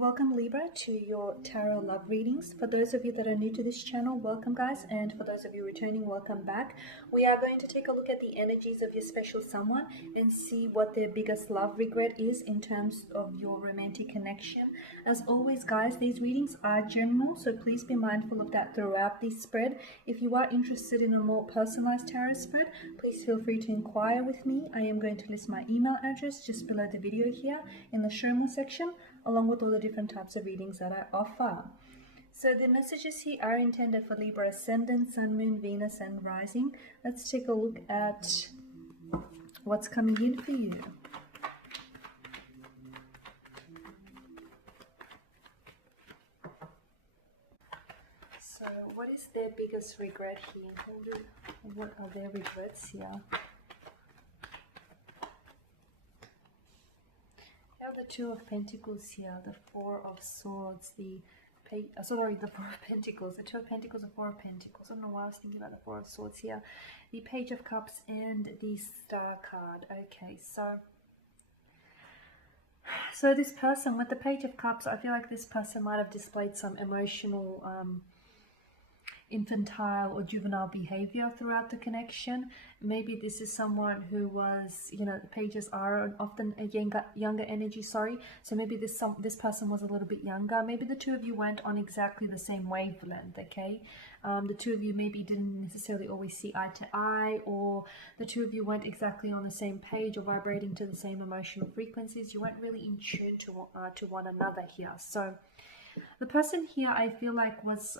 Welcome Libra to your tarot love readings. For those of you that are new to this channel, welcome guys, and for those of you returning, welcome back. We are going to take a look at the energies of your special someone and see what their biggest love regret is in terms of your romantic connection. As always guys, these readings are general, so please be mindful of that throughout this spread. If you are interested in a more personalized tarot spread, please feel free to inquire with me. I am going to list my email address just below the video here in the show more section, along with all the different types of readings that I offer. So the messages here are intended for Libra Ascendant, Sun, Moon, Venus and Rising. Let's take a look at what's coming in for you. So what is their biggest regret here? What are their regrets here? The Two of Pentacles here, the Four of Swords, the Four of Pentacles, the Two of Pentacles, the Four of Pentacles. I don't know why I was thinking about the Four of Swords here. The Page of Cups and the Star card. Okay, so this person with the Page of Cups, I feel like this person might have displayed some emotional infantile or juvenile behavior throughout the connection. Maybe this is someone who was, you know, the pages are often a younger energy, so maybe this person was a little bit younger. Maybe the two of you went on exactly the same wavelength, okay? The two of you maybe didn't necessarily always see eye to eye, or the two of you weren't exactly on the same page or vibrating to the same emotional frequencies. You weren't really in tune to one another here. So the person here, I feel like was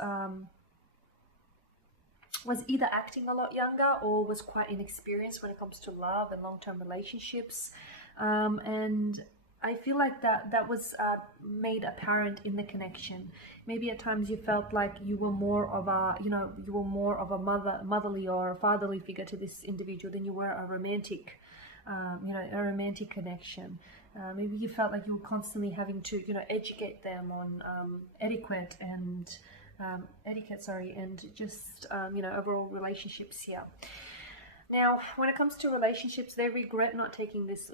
either acting a lot younger or was quite inexperienced when it comes to love and long-term relationships, and I feel like that was made apparent in the connection. Maybe at times you felt like you were more of a motherly or fatherly figure to this individual than you were a romantic connection. Maybe you felt like you were constantly having to educate them on etiquette and just overall relationships here. Now, when it comes to relationships, they regret not taking this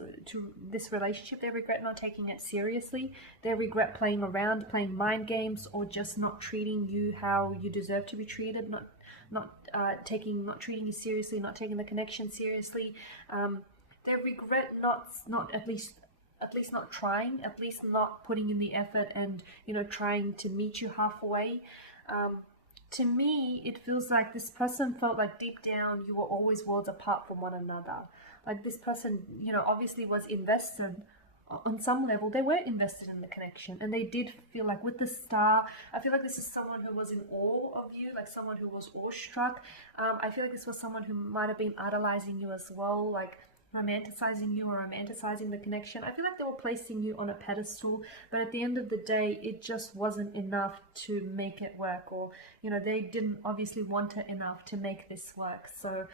relationship. They regret not taking it seriously. They regret playing around, playing mind games, or just not treating you how you deserve to be treated. Not treating you seriously, not taking the connection seriously. They regret not at least not trying, at least not putting in the effort and trying to meet you halfway. To me, it feels like this person felt like deep down you were always worlds apart from one another. Like this person, obviously was invested on some level. They were invested in the connection, and they did feel like with the Star, I feel like this is someone who was in awe of you, like someone who was awestruck. I feel like this was someone who might have been idolizing you as well, like romanticizing you or romanticizing the connection. I feel like they were placing you on a pedestal, but at the end of the day, it just wasn't enough to make it work, or they didn't obviously want it enough to make this work. So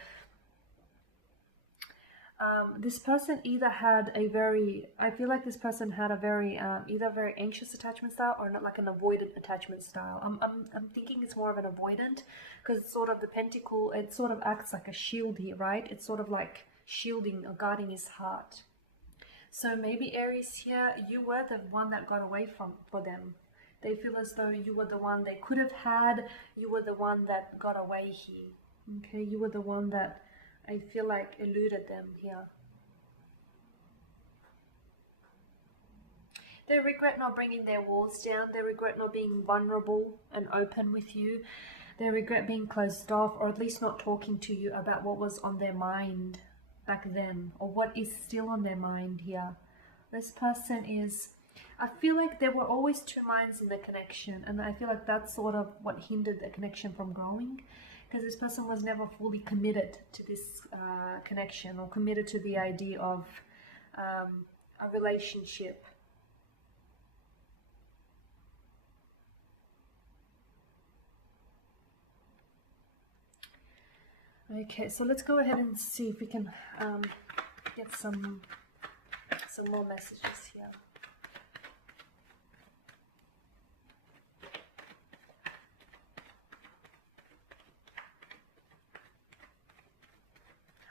this person either had a very, I feel like this person had a very either very anxious attachment style or not, like an avoidant attachment style. I'm thinking it's more of an avoidant, because it's sort of the pentacle, it sort of acts like a shield here, right? It's sort of like shielding or guarding his heart. So maybe Aries here, you were the one that got away for them. They feel as though you were the one they could have had. You were the one that got away here. Okay, you were the one that I feel like eluded them here. They regret not bringing their walls down. They regret not being vulnerable and open with you. They regret being closed off, or at least not talking to you about what was on their mind back then, or what is still on their mind here. This person is, I feel like there were always two minds in the connection, and I feel like that's sort of what hindered the connection from growing, because this person was never fully committed to this connection, or committed to the idea of a relationship. Okay, so let's go ahead and see if we can get some more messages here.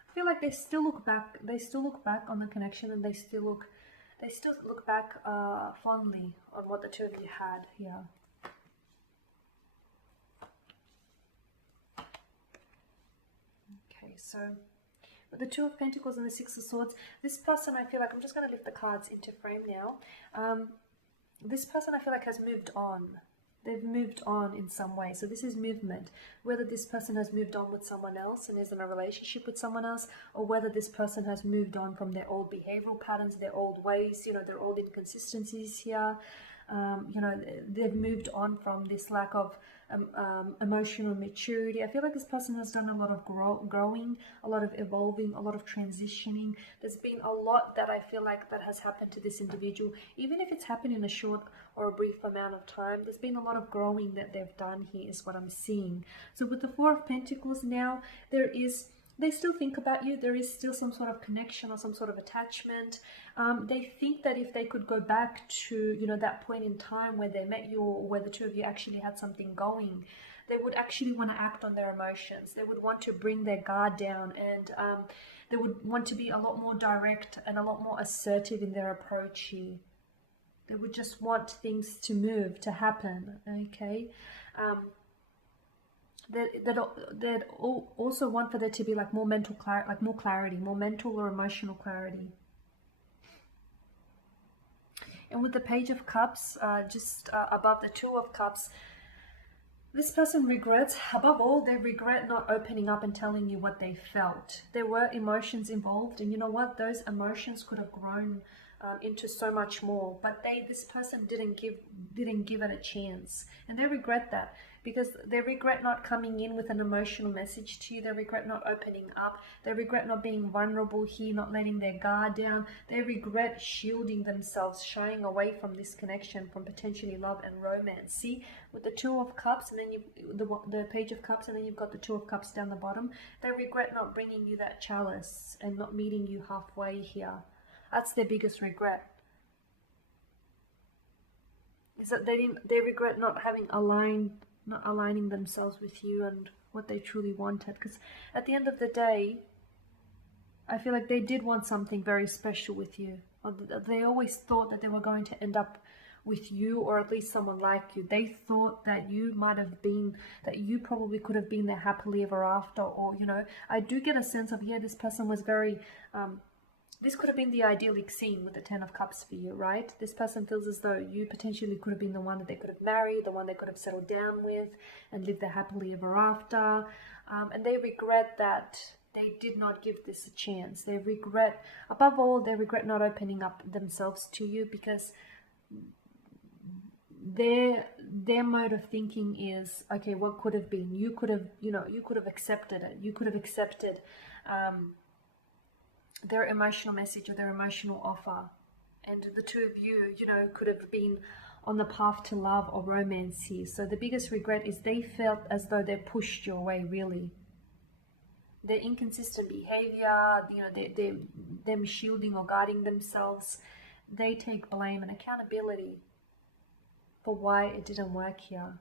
I feel like they still look back on the connection, and they still look They still look back fondly on what the two of you had here. Okay, so with the Two of Pentacles and the Six of Swords, this person, I feel like, I'm just going to lift the cards into frame now. This person, I feel like, has moved on. They've moved on in some way. So this is movement. Whether this person has moved on with someone else and is in a relationship with someone else, or whether this person has moved on from their old behavioral patterns, their old ways, you know, their old inconsistencies here. You know, they've moved on from this lack of emotional maturity. I feel like this person has done a lot of growing, a lot of evolving, a lot of transitioning. There's been a lot that I feel like that has happened to this individual. Even if it's happened in a short or a brief amount of time, there's been a lot of growing that they've done here, is what I'm seeing. So with the Four of Pentacles now, they still think about you. There is still some sort of connection or some sort of attachment. They think that if they could go back to, you know, that point in time where they met you, or where the two of you actually had something going, they would actually want to act on their emotions. They would want to bring their guard down, and they would want to be a lot more direct and a lot more assertive in their approach here. They would just want things to move, to happen, okay? They'd also want for there to be like more mental clarity, like more clarity, more mental or emotional clarity. And with the Page of Cups, just above the Two of Cups, this person regrets, above all, they regret not opening up and telling you what they felt. There were emotions involved, and you know what? Those emotions could have grown into so much more, but this person didn't give it a chance, and they regret that, because they regret not coming in with an emotional message to you. They regret not opening up. They regret not being vulnerable here, not letting their guard down. They regret shielding themselves, shying away from this connection, from potentially love and romance. See, with the Two of Cups, and then the Page of Cups, and then you've got the Two of Cups down the bottom. They regret not bringing you that chalice and not meeting you halfway here. That's their biggest regret. Is that they regret not aligning themselves with you and what they truly wanted. Because at the end of the day, I feel like they did want something very special with you. They always thought that they were going to end up with you, or at least someone like you. They thought that you probably could have been their happily ever after, or, you know, I do get a sense of, yeah, this person was very, this could have been the idyllic scene with the Ten of Cups for you, right? This person feels as though you potentially could have been the one that they could have married, the one they could have settled down with and lived their happily ever after. And they regret that they did not give this a chance. They regret, above all, they regret not opening up themselves to you, because their mode of thinking is, okay, what could have been? You could have, you know, you could have accepted it. You could have accepted their emotional message or their emotional offer, and the two of you, you know, could have been on the path to love or romance here. So the biggest regret is they felt as though they pushed you away, really. Their inconsistent behavior, you know, them shielding or guarding themselves, they take blame and accountability for why it didn't work here.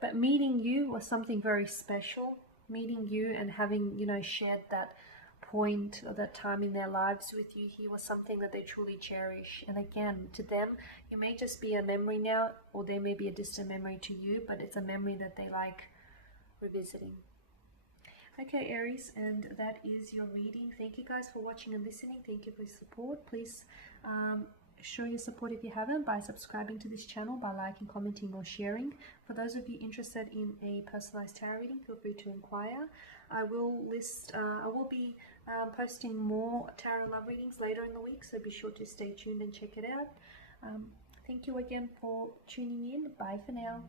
But meeting you was something very special. Meeting you and having, you know, shared that point or that time in their lives with you here was something that they truly cherish. And again, to them, you may just be a memory now, or there may be a distant memory to you, but it's a memory that they like revisiting. Okay, Aries, and that is your reading. Thank you guys for watching and listening. Thank you for your support. Please show your support if you haven't by subscribing to this channel, by liking, commenting or sharing. For those of you interested in a personalized tarot reading, feel free to inquire. I will be posting more tarot love readings later in the week, so be sure to stay tuned and check it out. Thank you again for tuning in. Bye for now.